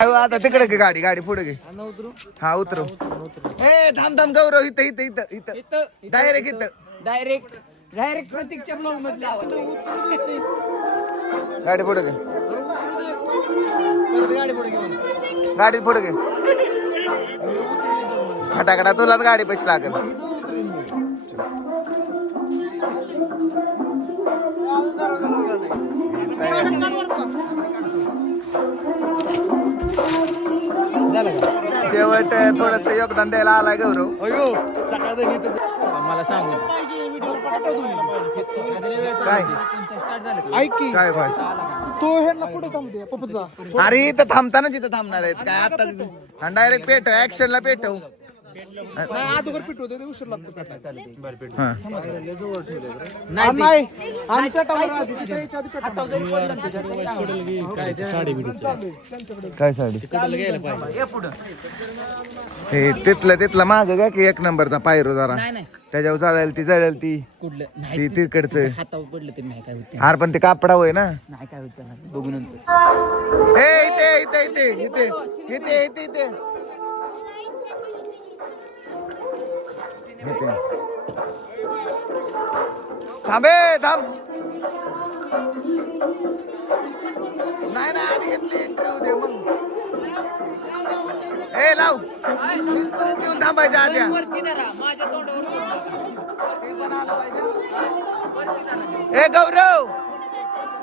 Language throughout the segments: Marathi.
आता तिकडे घे गाडी, गाडी पुढे घे. हा उतरू. ए थांब थांब गौरव, इथं इथं इथं इथं डायरेक्ट इथं डायरेक्ट प्रतीकच्या ब्लॉग मध्ये गाडी पुढे घे, गाडी पुढे घे. फटाकडा तुलाच गाडी पैसे लागेल. शेवट थोडस योगदान द्यायला आलाय गौरव. मला सांगू काय ऐक की काय भाष तो ह्याला पुढे थांबते पप्पूचा अरे इथं थांबतानाच इथं थांबणार आहेत काय आता डायरेक्ट पेटव, ऍक्शनला पेटव. अगोदर पिटू दे, उशीर लागतो पेटायला. हा. नाही आणि पेटायला काय साडी हे तिथलं माग का की एक नंबरचा पायरो जरा त्याच्यावर जळेल ती तिकडचं हातावर पडलं ते नाही काय होत हार पण ते कापडा होय ना. नाही काय होत बघू नंतर. हे इथे इथे इथे इथे इथे इथे इथे थांबे थांब. नाही ना आधी घेतली इंटरव्ह्यू दे मग. ए लाव परत येऊन थांबायच्या आधी. ए गौरव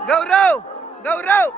गौरव गौरव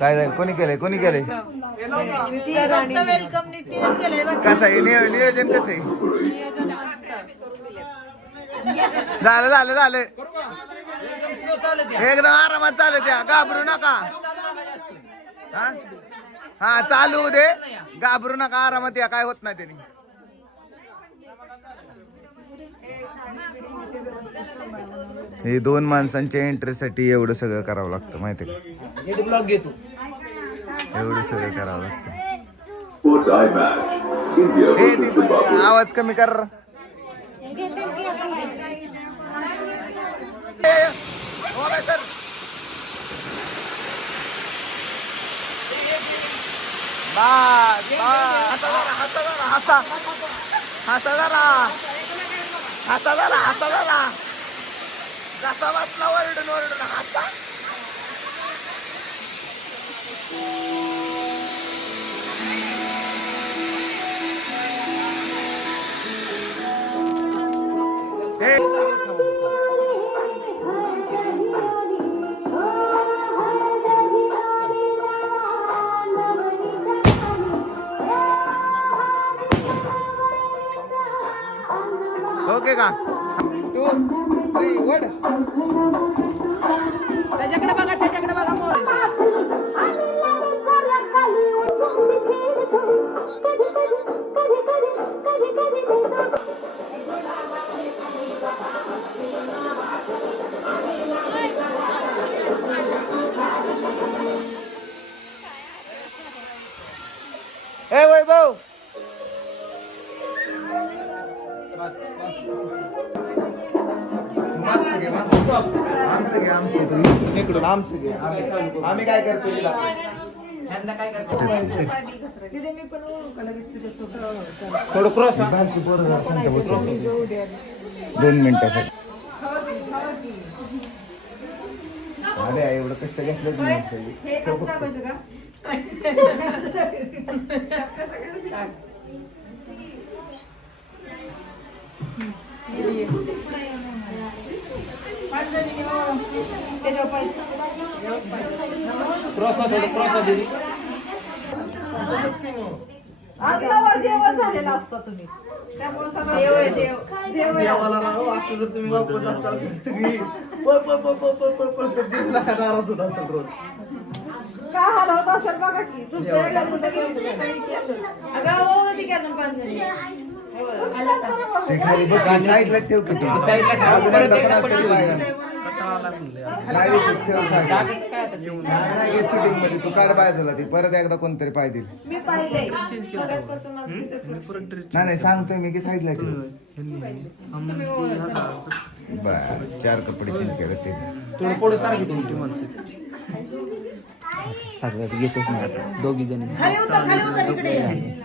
काय झालं? कोणी केलंय कोणी केलंय कसं आहे नियोजन कसं आहे? झालं झालं झालं एकदम आरामात चालत द्या, घाबरू नका. हा चालू दे, घाबरू नका, आरामात या, काय होत नाही त्यांनी. हे 2 माणसांच्या एंट्रीसाठी एवढं सगळं करावं लागतं माहिती का? ब्लॉग घेतो एवढं सगळं करावं लागतं. आवाज कमी कर. कसा वाटला ओरडून ओरडून हसा. ओके का? 2, 3 वड. त्याच्याकडे बघा मोर. ए वैभव आमचं घे आमचं घे आमचं घे. आम्ही काय करतो यांना काय करतात थोडं क्रॉस 2 मिनिटासाठी अरे एवढं कष्ट घेतलं क्रॉस दीदी आज नवर जेवण झालेला असता तुम्ही त्यामुळे सगळं देवाला राव असं जर तुम्ही वापरत असाल तर सगळी पळ तर देवला काय नाराज होत असेल रोज काय हाल होत असेल बघा की दुसऱ्या कुठे गेली साईडला ठेव की तू. नाही शूटिंग मध्ये तू काढ पाहिजे तुला ती परत एकदा कोणतरी पाय देईल मी पाहिले मगाचपासून आज तिथेच लक्ष. नाही सांगतोय मी की साईडला ठेव बर 4 कपडे चेंज केले ते थोडं पुढे सारखी तुमची माणसं सगळ्यात घेतच नाही दोघी जणी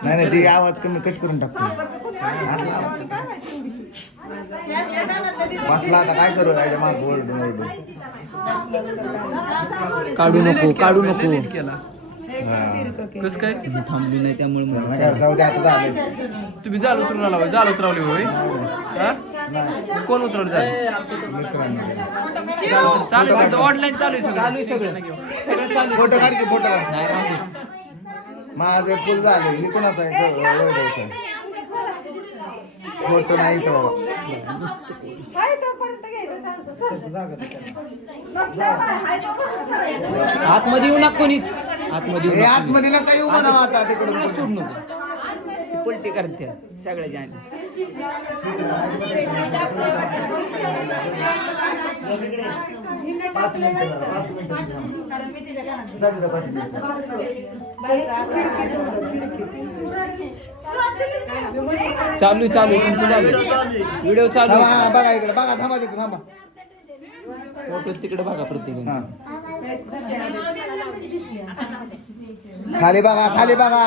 नाही ते आवाज कमी कट करून टाकतो वाचला आता काय करू याच्या माग ओरडून ओरडून काढू नको कस काय थांबली नाही त्यामुळे मग जाऊ दे आता झालं तुम्ही जाल उतरून आला जाल उतरवली होय हा? कोण उतरवलं चालू आहे ऑनलाईन चालू आहे सगळं सगळं चालू फोटो काढ की फोटो काढ नाही राहू दे. माझे फुल झाले हे कोणाचं आहे फोटो नाही तो हाय तोपर्यंत घ्यायचं chance. नसल्यावर हाय तोपर्यंत करायचं. आतमध्ये येऊ नका कोणीच आतमध्ये येऊ हे नका. आतमध्ये नका येऊ म्हणा आता तिकडून कोणीच सोडू नको ती पलटी करते सगळ्याच्या आधी चालू तुमचं चालू व्हिडिओ चालू थांबा, बघा इकडे बघा थांबा तिथे थांबा फोटो तिकडे बघा प्रत्येक हा. खाली बघा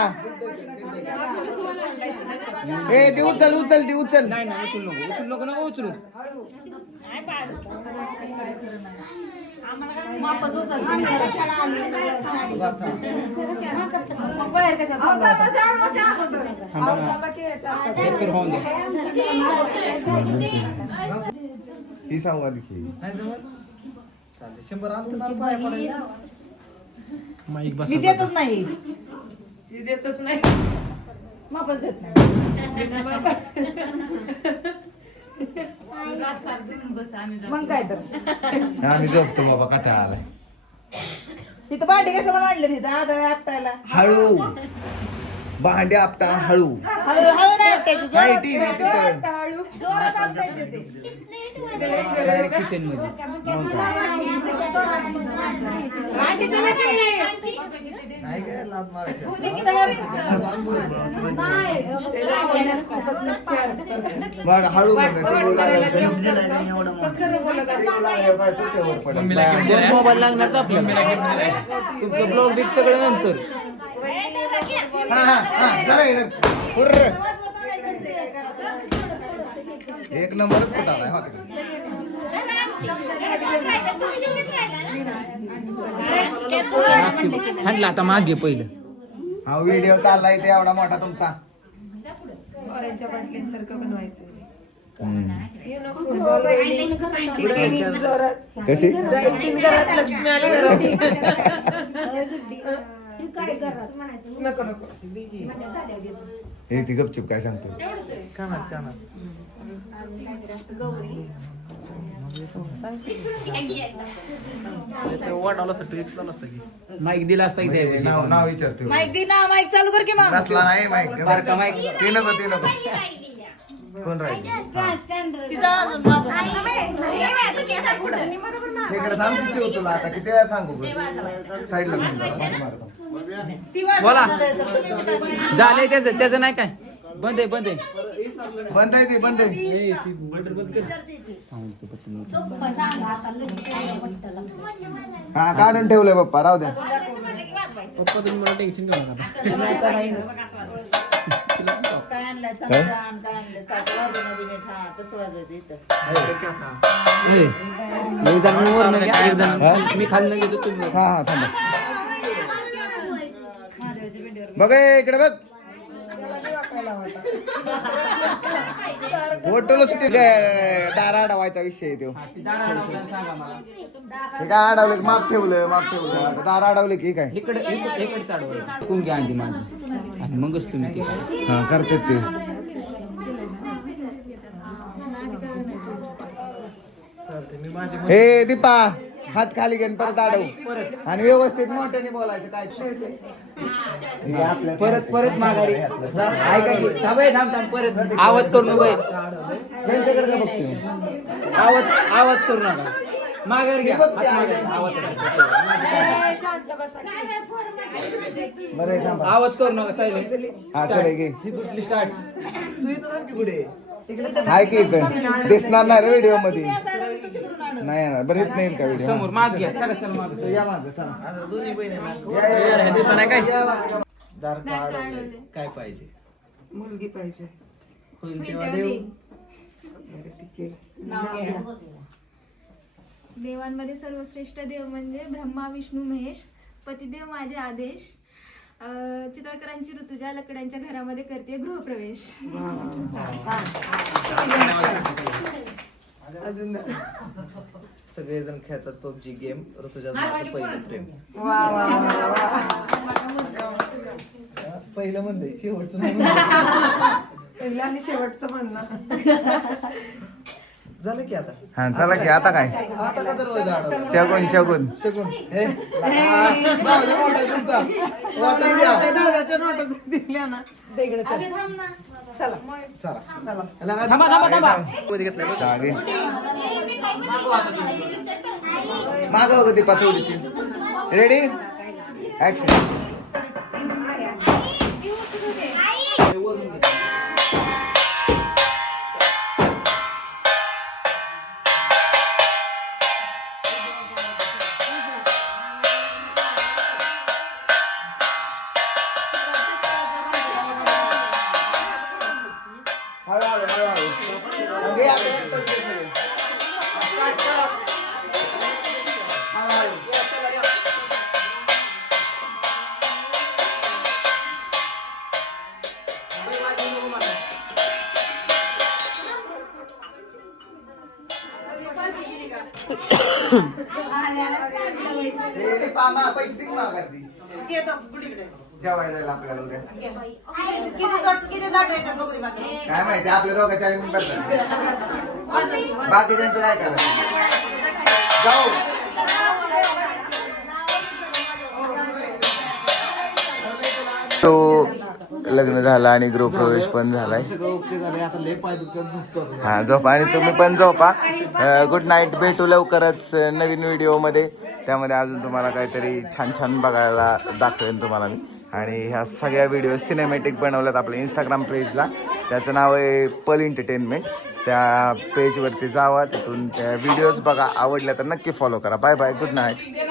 ए ती उचल ती उचल नाही उचलू नको उचलू एकतर होऊन द्या ही सांगा दिली नाही जमत चालेल 100 अंतर पाय पडायला माईक बस मी देतच नाही मी देतच नाही मापच देत नाही मग काय तर आम्ही झोपतो बाबा कटा आलाय तिथं भांडी कशाला मांडले तिथं आता आपटायला हळू भांडे आपटा हळू हळू नाही आपटायची नाही जोरात टीव्ही तिथं हळू जोरात आपटायचे ते किचन मध्ये भांडी तुम्ही नाही काय लाज मारायची बरं, हळू मम्मीला घेऊन दिलाय. मोबाईल लागणार तर आपल्याला तुमचं ब्लॉग बिग सगळं नंतर एक नंबर फुटालाय हा तिकडे हाणला आता मागे पहिलं हा व्हिडिओ चाललाय ते एवढा मोठा तुमचा ऑरेंजच्या बाटलीसारखं बनवायचं कशी लक्ष्मी आली घरात नको नको हे ती गपचूप काय सांगतो वाढवला असतं एक्स्ट्रा नसतं की माईक दिला असता इथे नाव नाव विचारतो माईक दे ना माईक चालू कर की मग घातला नाही माहिती बारका माईक. ते नको कोण राहील इकडे थांब तिची हो तुला आता किती वेळा सांगू साईडला बोला झालंय त्याचं नाही काय बंद आहे बंद आहे ते बंद आहे हा काढून ठेवलंय बाप्पा राहू द्या पप्पा तुम्ही मला टेन्शन घेऊ नका काय आणलं चमचा काय आणलं ताट वाजवणं बिने ठा तसं वाजवायचं इथं एक जण वरनं घ्या एक जण मी खाली घेतो तुम्ही हा हा थांबा बघ इकडे बघ फोटोला सुटी दारा अडवायचा विषय आहे तो सांगा मला हे काय अडवलं माप ठेवलं दारा अडवलं की काय इकडे इकडे चालू कोण घ्या आधी माझं आणि मगच तुम्ही ते करा. हा करतात ते मी माझी हे दीपा हात खाली घेऊन परत अडव आणि व्यवस्थित मोठ्याने बोलायचं काय हे आपल्या परत माघारी ऐका की थांब परत आवाज करू नको त्यांच्याकडे का बघतो आवाज करू नका माघार घ्या हात माघारी. आवाज बरं आहे, थांबा आवाज करू नका सायलेंट हा चल घे स्टार्ट तू इथं थांब की पुढे हाय की इथं दिसणार नाही रे व्हिडिओ मध्ये नाही येणार बरं येत नाही का व्हिडिओ समोर माग घ्या चला माग या मागं चला आता दोन्ही बहिणींना दिसा नाही काय दार का अडवलंय? काय पाहिजे मुलगी पाहिजे होईल तेव्हा देऊ देवांमध्ये सर्वश्रेष्ठ देव म्हणजे ब्रह्मा विष्णू महेश पतिदेव माझे आदेश चितळकरांची ऋतुजा लकड्यांच्या घरामध्ये करते गृहप्रवेश. सगळेजण खेळतात पबजी गेम ऋतुजा माझं पहिलं प्रेम पहिलं म्हणते शेवटचं नाही म्हणते. पहिलं आणि शेवटचं म्हणणं झालं की आता हा चला की आता काय आता का दरवाजा अडवला? शगुन शकून हे बावला मोठा आहे तुमचा वाटण घ्या. दादाच्या नोटा दिल्या ना अरे थांब ना चला जागे माग बघ दीपा थोडीशी रेडी ऍक्शन पैसे दे माघारी जेवायला आपल्याला उद्या काय माहिती आपल्या दोघांच्या आधी करतात बाकीच्यांचं काय करायचं जाऊ तो लग्न झालं आणि गृहप्रवेश पण झालाय सगळं ओके झालंय आता लय पाय दुखतात झोपतो हा झोपा आणि तुम्ही पण झोपा गुड नाईट भेटू लवकरच नवीन व्हिडिओ मध्ये त्यामध्ये अजून तुम्हाला काहीतरी छान छान बघायला दाखवेन तुम्हाला मी आणि ह्या सगळ्या व्हिडिओ सिनेमॅटिक बनवल्यात आपल्या इंस्टाग्राम पेजला त्याचं नाव आहे पल एंटरटेनमेंट त्या पेजवरती जावा तिथून त्या व्हिडिओज बघा आवडल्या तर नक्की फॉलो करा बाय बाय गुड नाईट